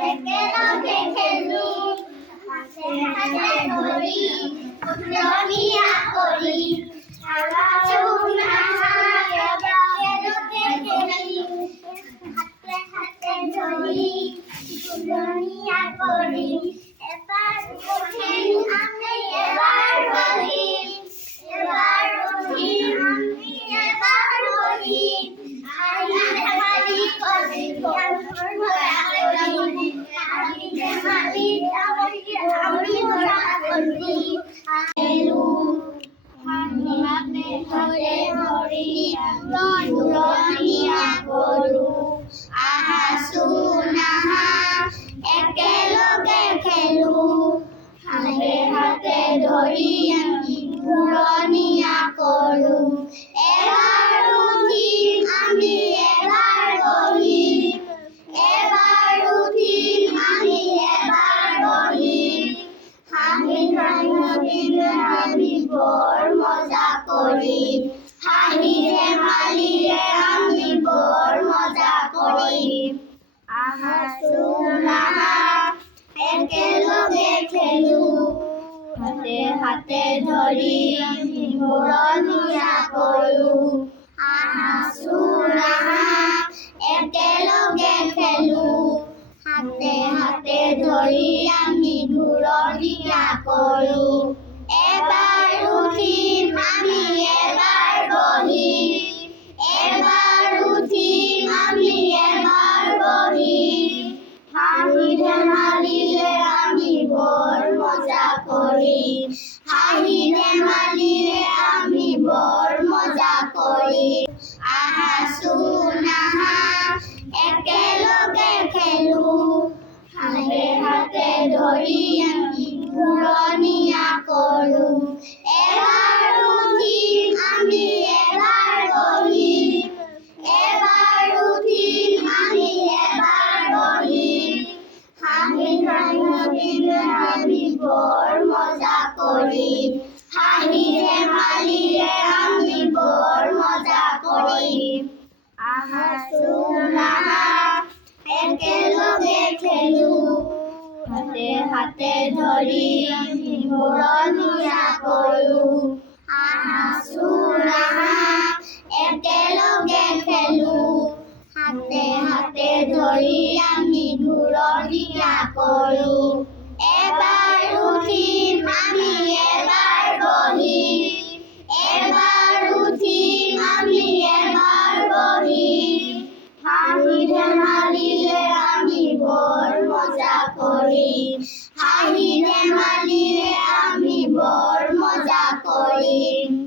একেলগে খেলো হাতে হাতে ধৰি ফুলনিয়া কৰি ফুলনিয়া কৰি এবাৰ উঠিম আমি এবাৰ বহিম এবাৰ উঠিম আমি এবাৰ বহিম হাঁহি ধেমালি কৰি হাঁহি ধেমালি আমি মজা কৰি খেলো হাতে হাতে ধৰি ফুলনিয়া কৰো আহাচোন আহা একেলগে খেলো হাতে হাতে ধৰি আমি ফুলনিয়া কৰো এবাৰ উঠিম আমি এবাৰ বহিম এবাৰ উঠিম আমি এবাৰ বহিম হাঁহি ধেমালিৰে আমি বৰ মজা কৰিম হাঁহি ধেমালিৰে আমি বৰ মজা কৰিম আহাচোন আহা একেলগে খেলো হাতে হাতে ধৰি আমি ফুলনিয়া কৰো আহাচোন আহা একেলগে খেলো হাতে হাতে ধৰি আমি ফুলনিয়া কৰো এবাৰ উঠিম আমি এবাৰ বহিম এবাৰ উঠিম আমি এবাৰ বহিম হাঁহি ধেমালিৰে আমি বৰ মজা কৰিম হাঁহি ধেমালিৰে আমি বৰ মজা কৰিম আহাচোন আহা একেলগে খেলো হাতে হাতে ধৰি আমি ফুলনিয়া কৰো এবাৰ উঠিম আমি এবাৰ বহিম এবাৰ উঠিম আমি এবাৰ বহিম হাঁহি ধেমালিৰে আমি বৰ মজা কৰিম হাঁহি ধেমালিৰে আমি বৰ মজা কৰিম আহাচোন আহা একেলগে খেলো হাতে হাতে ধৰি আমি ফুলনিয়া কৰো আহাচোন আহা একেলগে খেলো হাতে হাতে ধৰি আমি ফুলনিয়া কৰো এবাৰ উঠিম আমি এবাৰ বহিম এবাৰ উঠিম আমি এবাৰ বহিম হাঁহি ধেমালিৰে আমি বৰ মজা কৰিম হাঁহি ধেমালিৰে আমি বৰ মজা কৰিম